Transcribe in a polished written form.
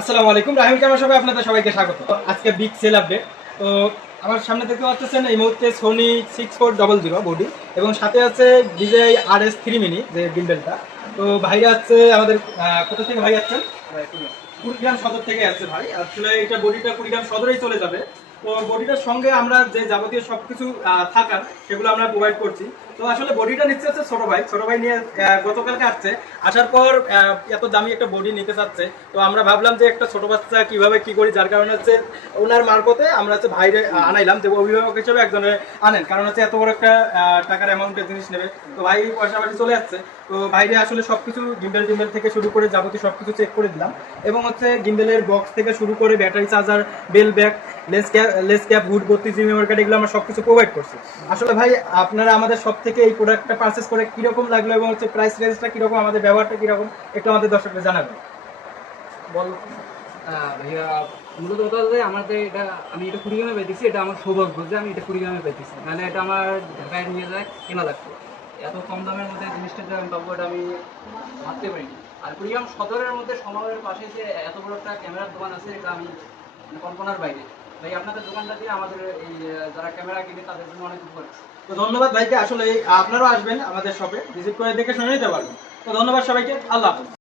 আসসালামু আলাইকুম, রাহিম ক্যামেরা শপে আপনাদের সবাইকে স্বাগত। আজকে বিগ সেল আপডেট। তো আমার সামনে দেখতে পাচ্ছেন এই মুহূর্তে সোনি 6400 বডি এবং সাথে আছে DJI RS3 মিনি যে গিম্বেলটা। তো ভাইরা আছে আমাদের কোথা থেকে ভাই আছেন? কুড়িগ্রাম সদর থেকে আসছে ভাই। আসলে এটা বডিটা কুড়িগ্রাম সদরেই চলে যাবে। তো বডিটার সঙ্গে আমরা যে যাবতীয় সবকিছু থাকার সেগুলো আমরা প্রোভাইড করছি। তো আসলে বডিটা নিচ্ছে হচ্ছে ছোট ভাই নিয়ে গতকালকে আসছে। আসার পর এত দামি একটা বডি নিতে চাচ্ছে। তো আমরা ভাবলাম যে একটা ছোট বাচ্চা কিভাবে কি করি, যার কারণে হচ্ছে ওনার মারফতে আমরা হচ্ছে ভাইরে আনাইলাম যে অভিভাবক হিসেবে একজনের আনেন, কারণ হচ্ছে এত বড় একটা টাকার অ্যামাউন্টের জিনিস নেবে। তো ভাই পয়সাপাতি চলে যাচ্ছে। তো বাইরে আসলে সবকিছু গিম্বেল টিম্বেল থেকে শুরু করে যাবতীয় সবকিছু চেক করে দিলাম এবং হচ্ছে গিম্বেলের বক্স থেকে শুরু করে battery charger, belt bag, lens cap, hood, 32 GB memory card, এগুলো আমরা সবকিছু প্রোভাইড করছি। আসলে ভাই আপনারা আমাদের সব থেকে এই প্রোডাক্টটা পারচেস করে কিরকম লাগলো এবং হচ্ছে প্রাইস রেঞ্জটা কিরকম, আমাদের ব্যবহারটা কিরকম একটু আমাদের দর্শকদের জানাবেন। বল। ভাইয়া, মূলত কথা হচ্ছে আমাদের এটা, আমি এটা কুড়িগ্রামে পেতেছি, এটা আমার সৌভাগ্য যে আমি এটা কুড়িগ্রামে পেতেছি, নাহলে এটা আমার ঢাকায় নিয়ে যায় কেনা লাগতো। এত কম দামের মধ্যে জিনিসটা যে আমি পাবো এটা আমি ভাবতে পারিনি। আর কুড়িগ্রাম সদরের মধ্যে সমাবের পাশে যে এত বড় একটা ক্যামেরার দোকান আছে, এটা আমি মানে কল্পনার বাইরে। ভাই আপনাদের দোকানটা দিয়ে আমাদের এই যারা ক্যামেরা কিনে তাদের জন্য অনেক উপকার। তো ধন্যবাদ ভাইকে। আসলে আপনারাও আসবেন আমাদের শপে ভিজিট করে দেখে শুনে নিতে পারবেন। তো ধন্যবাদ সবাইকে, আল্লাহ হাফেজ।